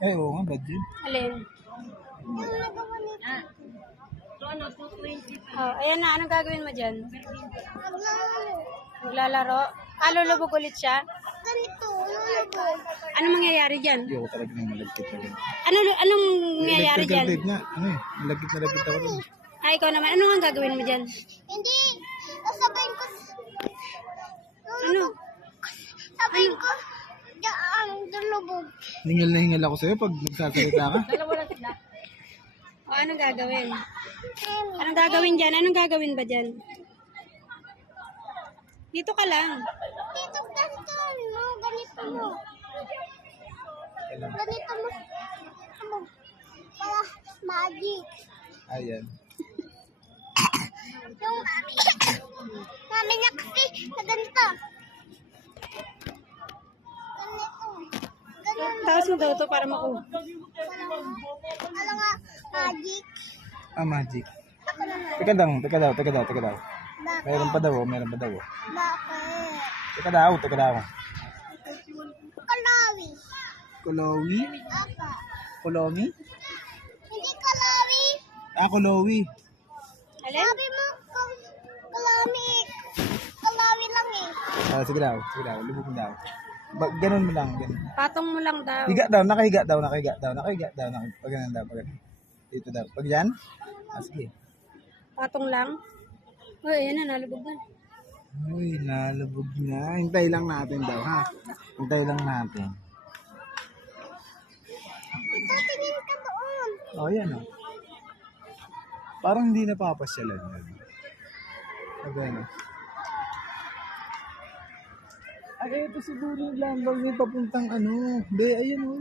Ay, oo nga, bad yun. Alin? Oh, ayan na. Anong gagawin mo dyan? Maglalaro? Lulubog ulit siya? Ganito, lulubog. Anong mangyayari dyan? Hindi ako talaga nang malagkit na rin. Anong mangyayari Electrical dyan? tape nga. Ano eh, malagkit na lagkit ako rin. Ikaw naman. Ano ang gagawin mo dyan? Hindi. Sasabihin ko. Ano? Sabihin ko. Diyan, lulubog. Hingal na hingal ako sa'yo pag nagsasalita ka. O, anong gagawin? Anong gagawin dyan? Anong gagawin ba dyan? Dito ka lang. Dito, ganito mo. Ganito mo. Ganito mo. Ano? Para magic. Ayan. Yung mami. Mami niya kasi na ganito. Ganito. Ganun. Taas mo daw to para makuha. Alam nga, magic. Ah, magic. Ako naman. Teka daw. Bakit? Meron pa daw, meron pa daw. Bakit? Teka daw. Kalawi. Kulawi? Apa. Kulomi? Hindi kalawi. Ah, Kulawi. Alin? Sabi mo, kalami. Kalawi lang eh. Ah, sige daw. Lubog mo daw. Ganun mo lang, ganun. Patong mo lang daw. Nakahiga daw. Pag ganun daw. Dito daw. Pag yan? Ah, sige. Patong lang? Uy, ayan na. Nalubog na. Uy, nalubog na. Hintay lang natin daw, ha? Hintay lang natin. Ito, tingin ka doon. Oh, yan, oh. Parang hindi napapasyalan yan. Ano? Ay, ito siguro yung lambang yung papuntang ano. Hindi, ayun, oh.